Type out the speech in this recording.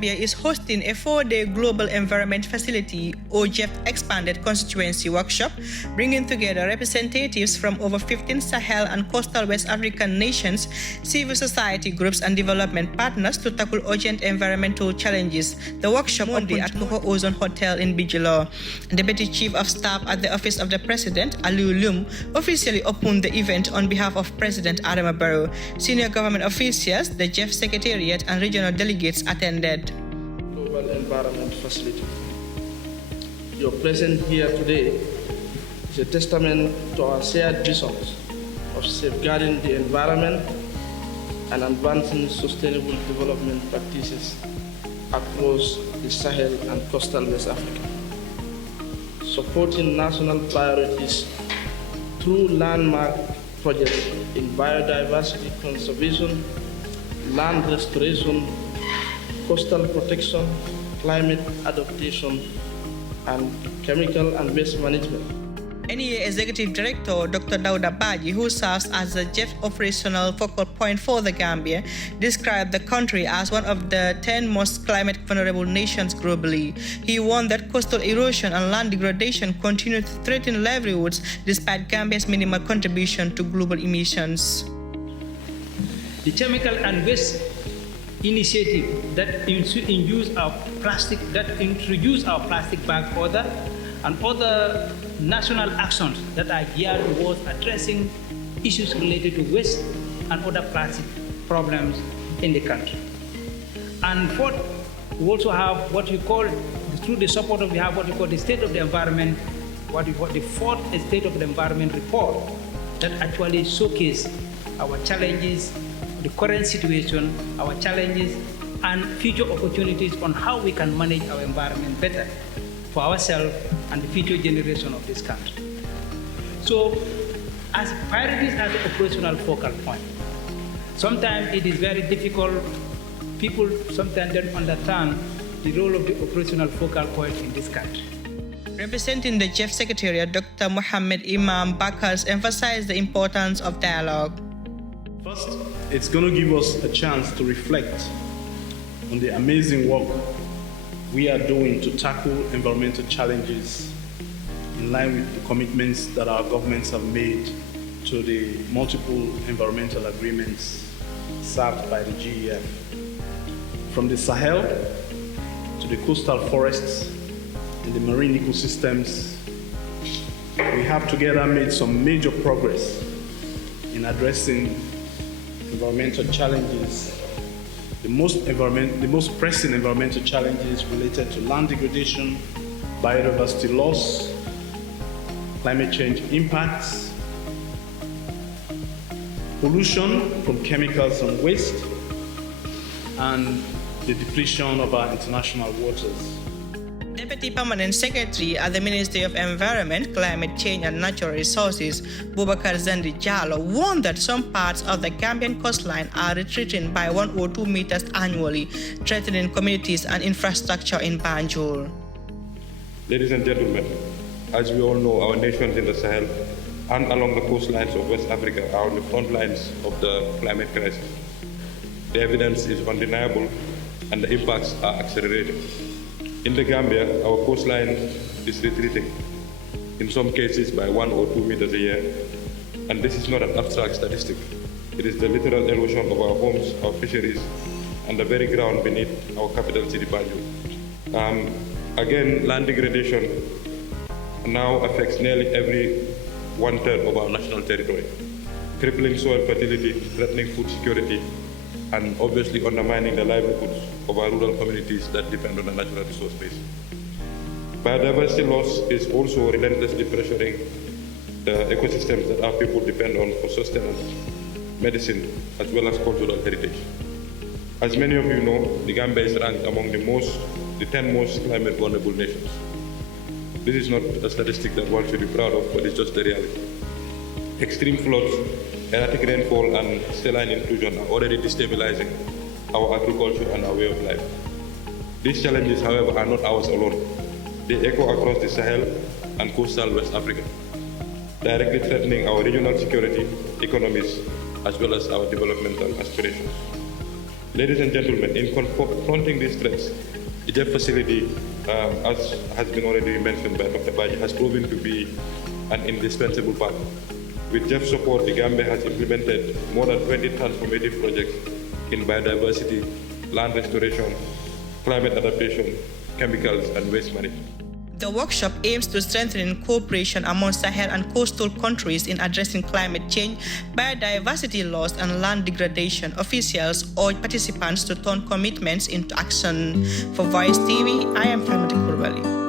Gambia is hosting a 4-day Global Environment Facility or GEF Expanded Constituency Workshop, bringing together representatives from over 15 Sahel and coastal West African nations, civil society groups and development partners to tackle urgent environmental challenges. The workshop opened at Coco Ocean Hotel in Bijilo. Deputy Chief of Staff at the Office of the President, Aliu Lum, officially opened the event on behalf of President Adama Barrow. Senior government officials, the GEF Secretariat and regional delegates attended. Global Environment Facility. Your presence here today is a testament to our shared visions of safeguarding the environment and advancing sustainable development practices across the Sahel and coastal West Africa. Supporting national priorities through landmark projects in biodiversity conservation, land restoration, coastal protection, climate adaptation, and chemical and waste management. NEA Executive Director Dr. Dauda Baji, who serves as the GEF operational focal point for the Gambia, described the country as one of the 10 most climate vulnerable nations globally. He warned that coastal erosion and land degradation continue to threaten livelihoods despite Gambia's minimal contribution to global emissions. The chemical and waste initiative that introduce our plastic bag order and other national actions that are geared towards addressing issues related to waste and other plastic problems in the country. And fourth, we also have what we call, through the support of, we have what we call the State of the Environment, what we call the fourth State of the Environment report that actually showcase our challenges, the current situation, our challenges, and future opportunities on how we can manage our environment better for ourselves and the future generation of this country. So, as priorities as the operational focal point, sometimes it is very difficult. People sometimes don't understand the role of the operational focal point in this country. Representing the GEF Secretariat, Dr. Mohammed Imam Bakars emphasized the importance of dialogue. First, it's going to give us a chance to reflect on the amazing work we are doing to tackle environmental challenges in line with the commitments that our governments have made to the multiple environmental agreements served by the GEF. From the Sahel to the coastal forests and the marine ecosystems, we have together made some major progress in addressing environmental challenges. The most pressing environmental challenges related to land degradation, biodiversity loss, climate change impacts, pollution from chemicals and waste, and the depletion of our international waters. Deputy Permanent Secretary at the Ministry of Environment, Climate Change and Natural Resources, Boubacar Zandi Jallo, warned that some parts of the Gambian coastline are retreating by 1 or 2 meters annually, threatening communities and infrastructure in Banjul. Ladies and gentlemen, as we all know, our nations in the Sahel and along the coastlines of West Africa are on the front lines of the climate crisis. The evidence is undeniable and the impacts are accelerating. In the Gambia, our coastline is retreating, in some cases by 1 or 2 meters a year. And this is not an abstract statistic. It is the literal erosion of our homes, our fisheries, and the very ground beneath our capital city, Banjul. Again, land degradation now affects nearly every 1/3 of our national territory, crippling soil fertility, threatening food security, and obviously undermining the livelihoods of our rural communities that depend on the natural resource base. Biodiversity loss is also relentlessly pressuring the ecosystems that our people depend on for sustenance, medicine, as well as cultural heritage. As many of you know, the Gambia is ranked among the 10 most climate vulnerable nations. This is not a statistic that one should be proud of, but it's just the reality. Extreme floods, erratic rainfall, and saline intrusion are already destabilizing our agriculture and our way of life. These challenges, however, are not ours alone. They echo across the Sahel and coastal West Africa, directly threatening our regional security, economies, as well as our developmental aspirations. Ladies and gentlemen, in confronting these threats, the JEF facility, as has been already mentioned by Dr. Baji, has proven to be an indispensable part. With JEF support, the Gambia has implemented more than 20 transformative projects in biodiversity, land restoration, climate adaptation, chemicals, and waste management. The workshop aims to strengthen cooperation among Sahel and coastal countries in addressing climate change, biodiversity loss, and land degradation. Officials urge participants to turn commitments into action. For Voice TV, I am Famati Kurwali.